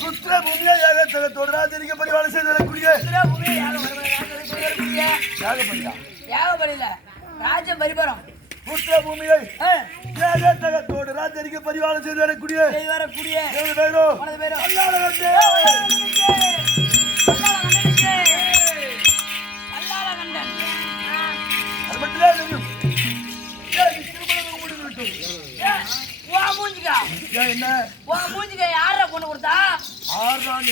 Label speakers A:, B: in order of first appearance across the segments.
A: புத்திர பூமியை ஏகத்தகத்தோடு ராஜரிக்க பரிவாரம் செய்து வரக்கூடிய
B: இந்திரா பூமியை வரக்கூடிய
A: யாகப்படியா
B: யாகப்படியில ராஜ பரிபரம்
A: புத்திர பூமியை
B: ஏய்,
A: ஏகத்தகத்தோடு ராஜரிக்க செய்து வரக்கூடிய
B: வரக்கூடிய
A: பேரும்
B: பேரும்
A: என்ன?
B: உன் மூஞ்சிக்கா யார பொண்ணு கொடுத்தா?
A: ஆறுதான்.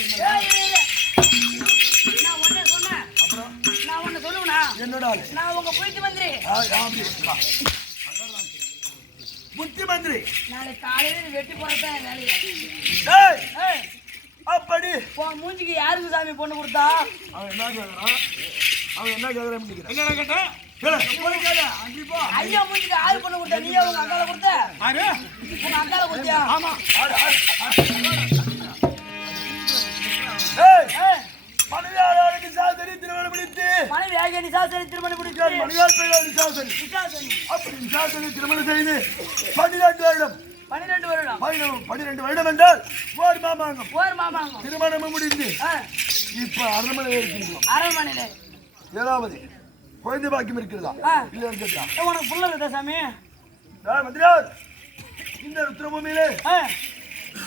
B: நான் ஒண்ணு சொன்னேன்.
A: அப்புறம்?
B: நான் ஒண்ணு சொல்லுவேனா?
A: என்னோட
B: நான் உங்க புரிச்சு மந்திரி.
A: புத்தி மந்திரி.
B: நாளைக்கு காலையில வெட்டி போறதான் வேலையை.
A: அப்படி.
B: உன் மூஞ்சிக்கு யாருக்கு சாமி பொண்ணு கொடுத்தா?
A: அவன் என்ன கேக்குறான்? அவன் என்ன கேக்குறான்? கேட்டேன்?
B: ஐயா மூஞ்சிக்கு யாரு பொண்ணு கொடுத்தா நீயே உங்க அக்கால கொடுத்த.
A: ஆறு.
B: உங்க அக்கால கொடுத்தியா?
A: ஆமா. ஆறு, ஆறு, ஆறு. மனைவியாளருக்கு சாதனை திருமணம் முடித்து.
B: மனைவி ஆகிய நிசாசரி திருமணம்
A: மணியார் பெயரால் சாதனை
B: நிசாசனி
A: அப்படி சாதனை திருமணம் செய்து பன்னிரண்டு வருடம்.
B: பன்னிரெண்டு வருடம்.
A: பன்னிரண்டு பன்னிரண்டு வருடம் என்றால் ஓர் மாமாங்கம்.
B: போர் மாமாங்க
A: திருமணமும் முடிந்து
B: ஆ,
A: இப்ப அரண்மனை இருக்கின்றோம்
B: அரண்மனையில.
A: ஏழாவது குழந்தை பாக்கியம் இருக்கிறதா?
B: ஏய், உனக்கு புள்ள இருக்கா சாமி?
A: மந்திரியார். இந்த ருத்ரபூமியிலே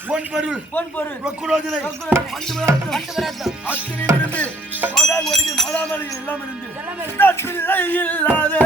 A: பொன் பொருள்
B: பொன் பொருள்.
A: ரொக்குரோஜனை, பண்டு விளாட்டம்
B: பட்டு பிரேத்தம்
A: அத்தனையும் இருந்து கோடாங்க ஒடுங்கி மாலாமலையில் எல்லாம் இருந்து. இல்லாதே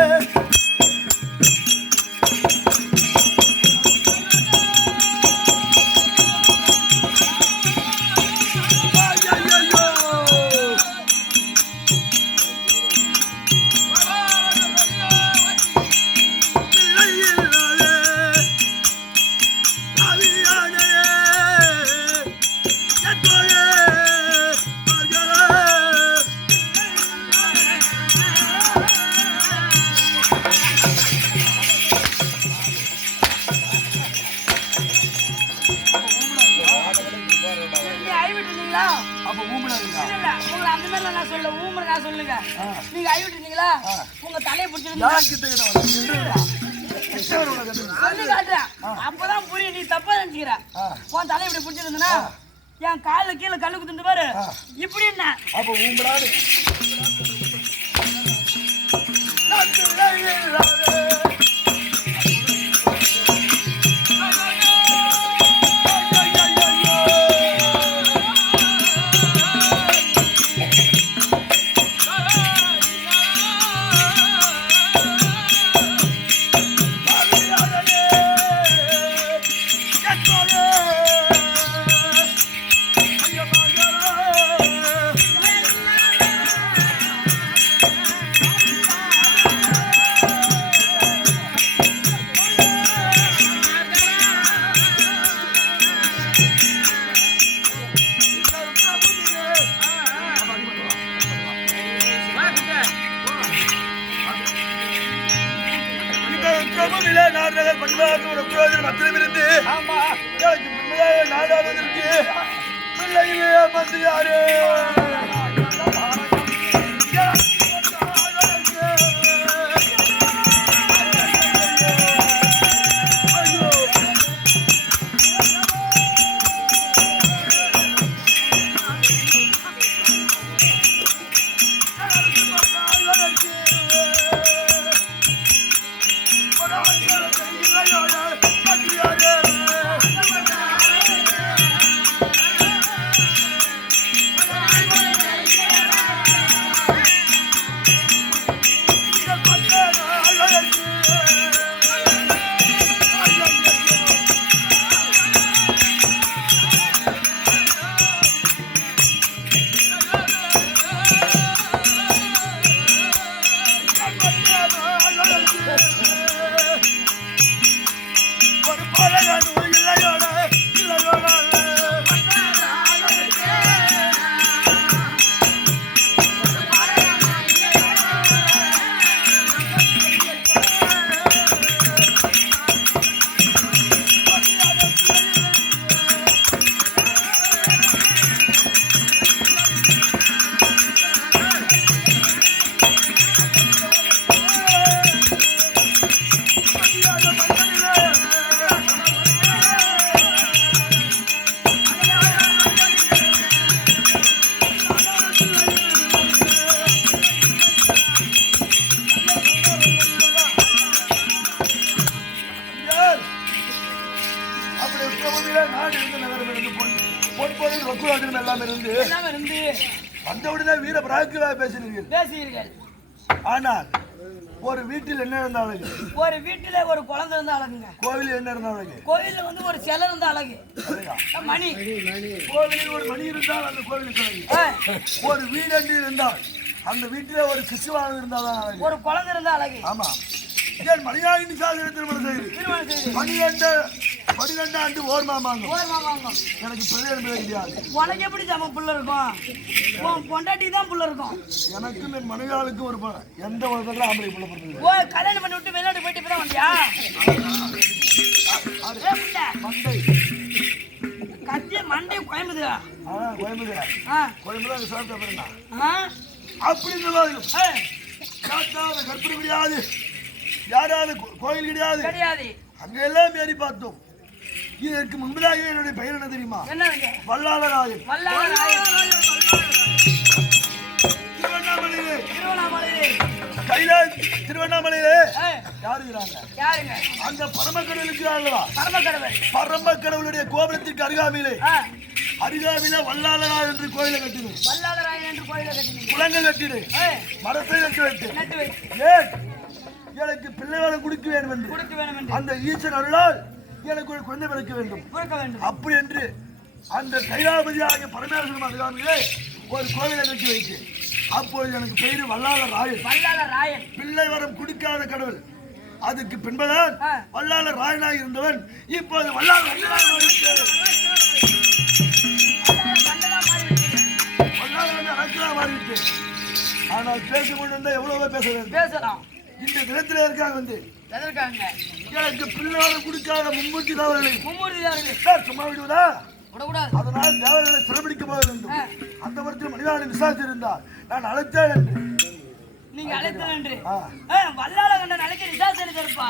B: இருந்தீங்களா
A: அப்ப
B: இல்ல இல்ல உங்களை அந்த மாதிரி நான் சொல்ல ஊமரை நான் சொல்லுங்க. நீங்க ஐவிட்டு இருந்தீங்களா உங்க தலையை பிடிச்சிருந்தீங்க
A: யார் கிட்ட கிட்ட வர நின்றுடா. கிட்ட வர உனக்கு. அந்த-
B: சொல்லி காட்டுறேன். அப்பதான் புரியும். நீ தப்பா நினைச்சுக்கிற. உன் தலையை இப்படி பிடிச்சிருந்தனா என் கால்ல கீழே கல்லு குத்துட்டு பாரு. இப்படி என்ன?
A: அப்ப ஊம்புடாது நட்பில்லை இல்லாதே. நாடாவதற்கு பிள்ளைகளே மந்திரியாரே மந்திரியாரே இருந்து? எல்லாம் இருந்து வந்தவுடனே வீர பிராக்குவாக பேசினீர்கள்.
B: பேசுகிறீர்கள்
A: ஆனால் ஒரு வீட்டில் என்ன இருந்த அழகு.
B: ஒரு வீட்டுல ஒரு குழந்தை இருந்தா அழகுங்க.
A: கோவிலில் என்ன இருந்த அழகு.
B: கோயில்ல வந்து ஒரு சிலை இருந்தா அழகு? மணி.
A: கோவிலில் ஒரு மணி இருந்தால் அந்த கோவிலுக்கு அழகு. ஒரு வீடு இருந்தால் அந்த வீட்டில் ஒரு சிசுவானது இருந்தால்
B: ஒரு குழந்தை இருந்தா அழகு.
A: ஆமா. ஏன் மணியாயினி சாதனை திருமணம் செய்து. பனிரெண்டு பனிரெண்டு ஆண்டு ஓர் மாமாங்க. எனக்கு பிள்ளை என்பது கிடையாது
B: உனக்கு எப்படி சம புள்ள இருக்கும் பொண்டாட்டி தான் புள்ள இருக்கும்.
A: எனக்கும் என் மனைவியாளுக்கு ஒரு எந்த ஒரு இடத்துல ஆம்பளை பிள்ளை பிறந்தது
B: ஓ கல்யாணம் பண்ணி விட்டு வெளிநாட்டு போயிட்டு இப்பதான் வந்தியா? புள்ள,
A: மண்டை.
B: கத்தி மண்டை கோயம்புது
A: கோயம்புத்தூர். அங்கே சாப்பிட்ட அப்படி சொல்லாது
B: ஏய்,
A: காட்டாத கற்பனை கிடையாது யாராவது கோயில் கிடையாது.
B: கிடையாது.
A: அங்க எல்லாம் ஏறி பார்த்தோம். இதற்கு முன்பதாக என்னுடைய பெயர் என்ன தெரியுமா? வல்லாளராயன். திருவண்ணாமலையிலே.
B: திருவண்ணாமலை
A: கைலாஷ் திருவண்ணாமலையிலே.
B: ஏய்,
A: யார் இருக்கிறாங்க
B: யாருங்க?
A: அந்த பரமக்கடலுக்கு அல்லவா?
B: பரமக்கடவுள்.
A: பரம கடவுளுடைய கோபுரத்திற்கு அருகாமையிலே. அருகாமையில வல்லாளரா என்று கோயிலை கட்டிடு
B: வல்லாளராயன் என்று கோயிலை கட்டினீங்க.
A: குளங்க கட்டிடு மரத்தை நட்டு வைத்து ஏன்? எனக்கு பிள்ளைகளை கொடுக்க வேண்டும் என்று.
B: கொடுக்க வேண்டும் என்று.
A: அந்த ஈசன் அருளால் எனக்கு ஒரு குழந்தை பிறக்க வேண்டும்.
B: கொடுக்க வேண்டும்.
A: அப்படி என்று அந்த கைலாபதி ஆகிய பரமேஸ்வரம் அருகாமையிலே ஒரு கோவிலை கட்டி வைத்து அப்பொழுது எனக்கு பெயர் வல்லாள ராயன்.
B: வல்லாள ராயன்.
A: பிள்ளை வரம் கொடுக்காத கடவுள். அதுக்கு பின்பதான். வல்லாள ராயனாய் இருந்தவன் இப்போது வல்லாள.
B: வல்லாள
A: ஆனால் பேசிக் கொண்டிருந்தா எவ்வளவோ பேச
B: பேசலாம்.
A: இந்த தினத்திலே இருக்காங்க வந்து. எனக்கு பிள்ளை வரம் கொடுக்காத மும்மூர்த்தி தேவர்களை.
B: மும்மூர்த்திதார்கள்
A: சார் சும்மா விடுவதா? அதனால் தேவர்களை சிறப்பிடிக்க
B: ஆ.
A: அந்த வருஷம் மணிவாளன் விசாரித்திருந்தார் நான் அழைத்தேன் என்று.
B: நீங்க அழைத்தது என்று. வல்லாள கண்ட நிலைக்கு நிசாசரி தருப்பா